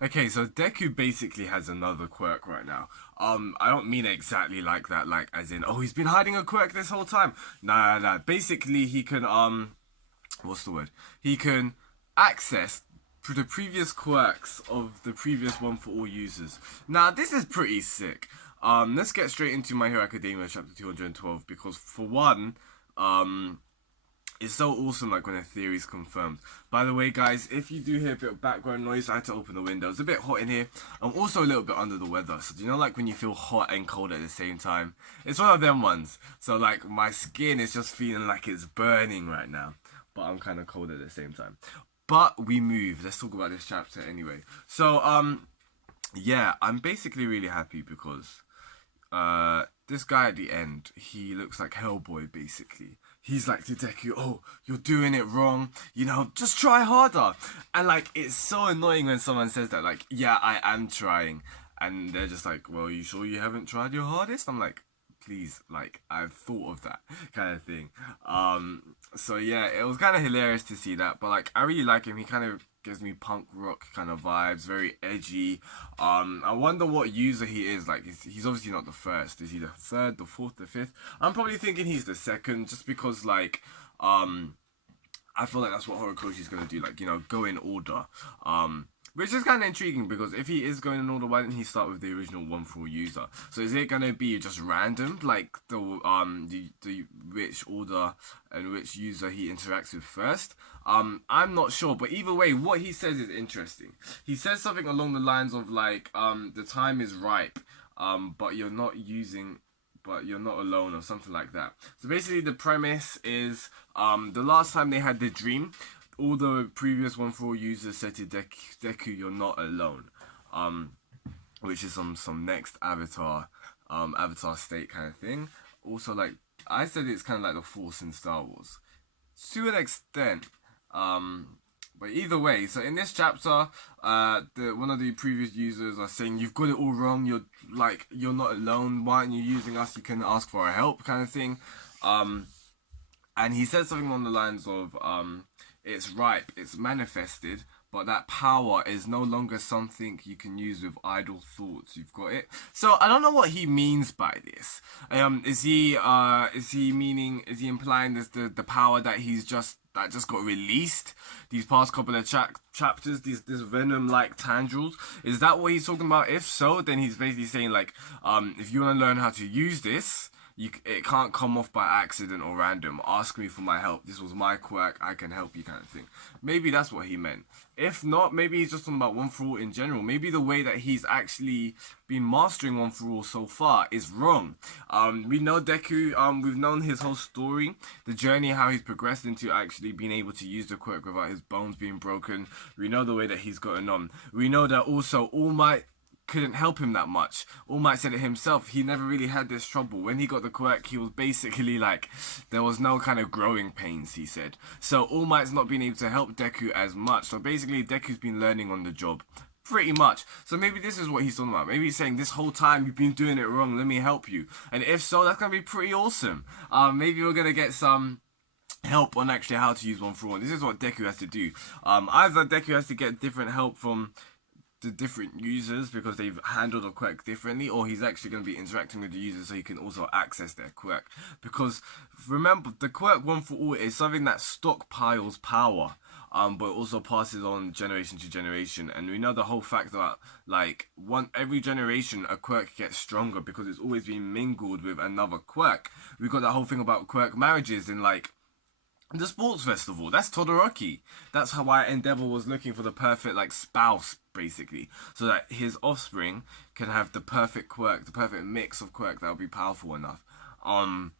Okay, so Deku basically has another quirk right now. I don't mean it exactly like that, like as in, oh, he's been hiding a quirk this whole time. Nah. Basically, he can what's the word? He can access the previous quirks of the previous One for All users. Now, this is pretty sick. Let's get straight into My Hero Academia chapter 212 because for one, um, it's so awesome like when a theory's confirmed. By the way, guys, if you do hear a bit of background noise, I had to open the window. It's a bit hot in here. I'm also a little bit under the weather. So do you know like when you feel hot and cold at the same time? It's one of them ones. So like my skin is just feeling like it's burning right now. But I'm kind of cold at the same time. But we move. Let's talk about this chapter anyway. So yeah, I'm basically really happy because this guy at the end, he looks like Hellboy basically. He's like to Deku, oh, you're doing it wrong, you know, just try harder. And like, it's so annoying when someone says that, like, yeah, I am trying. And they're just like, well, you sure you haven't tried your hardest? I'm like, please, like, I've thought of that kind of thing. So yeah, it was kind of hilarious to see that, but like, I really like him. He kind of gives me punk rock kind of vibes, very edgy. I wonder what user he is. Like, he's obviously not the first. Is he the third, the fourth, the fifth? I'm probably thinking he's the second, just because like, I feel like that's what Horikoshi's gonna do. Like, you know, go in order. Which is kind of intriguing because if he is going in order, why didn't he start with the original one for all user? So is it gonna be just random, like the which order and which user he interacts with first? I'm not sure, but either way, what he says is interesting. He says something along the lines of like the time is ripe, but you're not alone or something like that. So basically the premise is the last time they had the dream, all the previous one for all users said to Deku, you're not alone. Um, which is some next Avatar state kind of thing. Also, like I said, it's kind of like the Force in Star Wars to an extent. But either way, so in this chapter, the one of the previous users are saying you've got it all wrong. You're not alone. Why aren't you using us? You can ask for our help, kind of thing. Um, and he said something along the lines of it's ripe, it's manifested, but that power is no longer something you can use with idle thoughts. You've got it. So I don't know what he means by this. Is he implying this the power that that just got released these past couple of chapters, this venom like tendrils? Is that what he's talking about? If so, then he's basically saying like if you want to learn how to use this, it can't come off by accident or random. Ask me for my help. This was my quirk. I can help you, kind of thing. Maybe that's what he meant. If not, maybe he's just talking about One for All in general. Maybe the way that he's actually been mastering One for All so far is wrong. We know Deku. We've known his whole story, the journey, how he's progressed into actually being able to use the quirk without his bones being broken. We know the way that he's gotten on. We know that also All Might couldn't help him that much. All Might said it himself. He never really had this trouble. When he got the quirk, he was basically like, there was no kind of growing pains, he said. So All Might's not been able to help Deku as much. So basically, Deku's been learning on the job. Pretty much. So maybe this is what he's talking about. Maybe he's saying this whole time you've been doing it wrong. Let me help you. And if so, that's gonna be pretty awesome. Maybe we're gonna get some help on actually how to use One for All. This is what Deku has to do. Either Deku has to get different help from the different users because they've handled a quirk differently, or he's actually going to be interacting with the users so he can also access their quirk. Because remember, the quirk One for All is something that stockpiles power, but also passes on generation to generation. And we know the whole fact that like every generation a quirk gets stronger because it's always been mingled with another quirk. We got that whole thing about quirk marriages in like the sports festival. That's Todoroki. That's how why Endeavor was looking for the perfect like spouse, basically, so that his offspring can have the perfect quirk, the perfect mix of quirk that will be powerful enough. Um,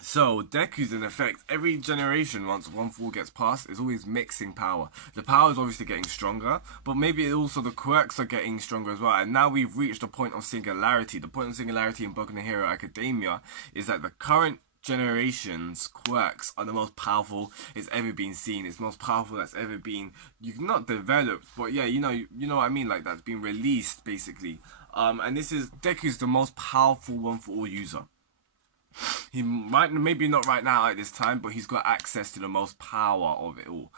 so Deku's in effect every generation once One Fall gets passed is always mixing power. The power is obviously getting stronger, but maybe also the quirks are getting stronger as well. And now we've reached a point of singularity. The point of singularity in Boku no Hero Academia is that the current generation's quirks are the most powerful it's ever been seen. It's the most powerful that's ever been you not developed, but yeah, you know what I mean, like that's been released basically. And this is Deku's the most powerful One for All user. He might, maybe not right now at this time, but he's got access to the most power of it all.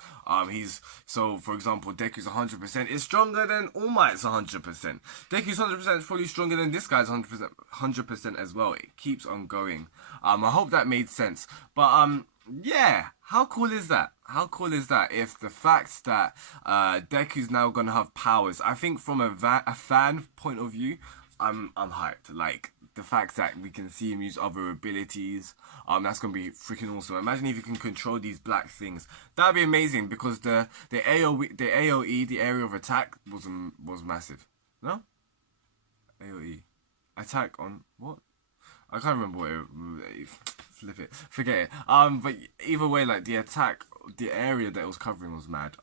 So for example, Deku's 100% is stronger than All Might's 100%. Deku's 100% is probably stronger than this guy's 100% as well. It keeps on going. I hope that made sense. But yeah, how cool is that? How cool is that? If the fact that Deku's now gonna have powers, I think from a fan point of view, I'm hyped. Like the fact that we can see him use other abilities, that's gonna be freaking awesome. Imagine if you can control these black things. That'd be amazing because the AOE, the area of attack was massive. No, AOE attack on what? I can't remember what it, flip it, forget it. But either way, like the attack, the area that it was covering was mad.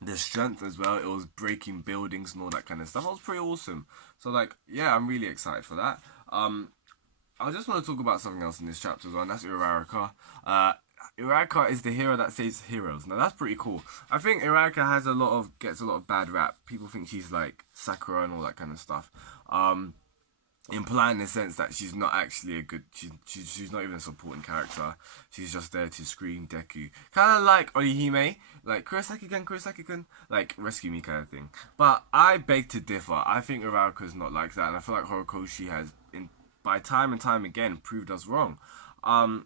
The strength as well, it was breaking buildings and all that kind of stuff. That was pretty awesome. So like, yeah, I'm really excited for that. I just want to talk about something else in this chapter as well, and that's Uraraka. Uraraka is the hero that saves heroes. Now that's pretty cool. I think Uraraka gets a lot of bad rap. People think she's like Sakura and all that kind of stuff. Implying in the sense that she's not actually a good, she's not even a supporting character. She's just there to scream Deku, kind of like Orihime, like Kurosaki-kun, like rescue me kind of thing. But I beg to differ. I think Uraraka's not like that, and I feel like Horikoshi has, by time and time again, proved us wrong.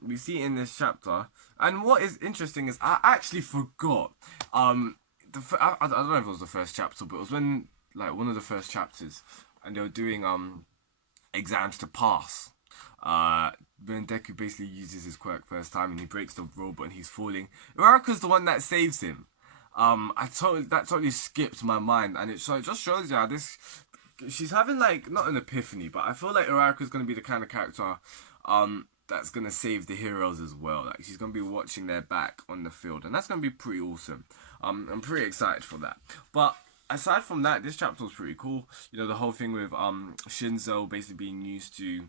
We see in this chapter, and what is interesting is I actually forgot. I don't know if it was the first chapter, but it was when like one of the first chapters, and they were doing exams to pass. When Deku basically uses his quirk first time and he breaks the robot and he's falling, Uraraka's the one that saves him. That totally skipped my mind, and it just shows you how she's having like not an epiphany, but I feel like Uraraka's gonna be the kind of character that's gonna save the heroes as well. Like she's gonna be watching their back on the field, and that's gonna be pretty awesome. I'm pretty excited for that. But aside from that, this chapter was pretty cool. You know, the whole thing with Shinzo basically being used to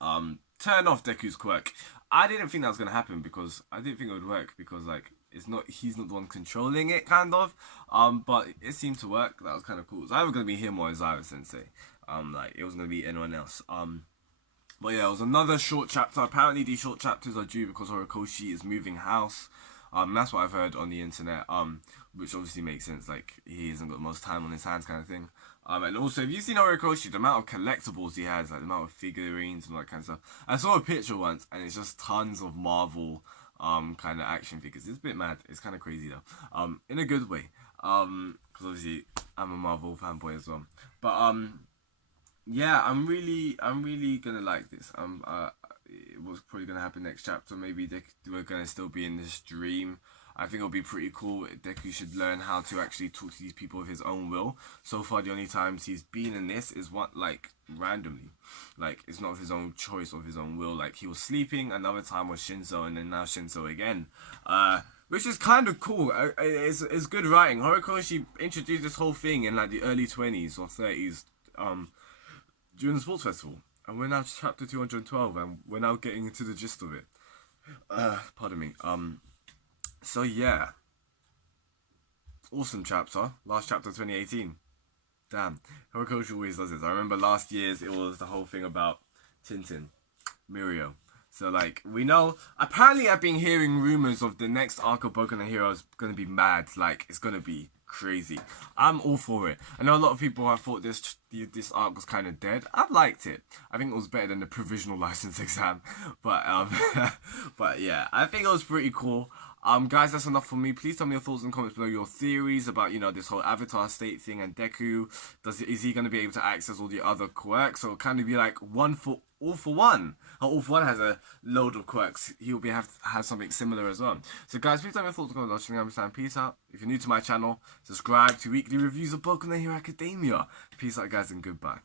turn off Deku's quirk. I didn't think that was gonna happen because I didn't think it would work because like he's not the one controlling it kind of. But it seemed to work. That was kind of cool. It's either gonna be him or Aizawa Sensei. Like it wasn't gonna be anyone else. But yeah, it was another short chapter. Apparently these short chapters are due because Horikoshi is moving house. That's what I've heard on the internet. Which obviously makes sense. Like he hasn't got most time on his hands, kind of thing. And also, have you seen Horikoshi? The amount of collectibles he has, like the amount of figurines and all that kind of stuff. I saw a picture once, and it's just tons of Marvel, kind of action figures. It's a bit mad. It's kind of crazy though. In a good way. Because obviously I'm a Marvel fanboy as well. But yeah, I'm really gonna like this. What's probably gonna happen next chapter? Maybe we're gonna still be in this dream. I think it'll be pretty cool. Deku should learn how to actually talk to these people of his own will. So far, the only times he's been in this is randomly. Like, it's not of his own choice, of his own will. Like, he was sleeping, another time was Shinzo, and then now Shinzo again. Which is kind of cool. It's good writing. Horikoshi introduced this whole thing in, like, the early 20s or 30s, during the sports festival. And we're now chapter 212, and we're now getting into the gist of it. Pardon me. So yeah, awesome chapter. Last chapter 2018. Damn, Horikoshi always does this. I remember last year's it was the whole thing about Tintin, Mirio. So like we know, apparently I've been hearing rumors of the next arc of Boku no Hero is gonna be mad. Like it's gonna be crazy. I'm all for it. I know a lot of people have thought this arc was kind of dead. I've liked it. I think it was better than the provisional license exam. But but yeah, I think it was pretty cool. Guys, that's enough for me. Please tell me your thoughts in the comments below, your theories about, you know, this whole Avatar state thing and Deku. Is he going to be able to access all the other quirks? Or can it be like all for one? All for one has a load of quirks. He'll have something similar as well. So guys, please tell me your thoughts in the comments below. Understand. Peace out. If you're new to my channel, subscribe to weekly reviews of Boku no Hero Academia. Peace out, guys, and goodbye.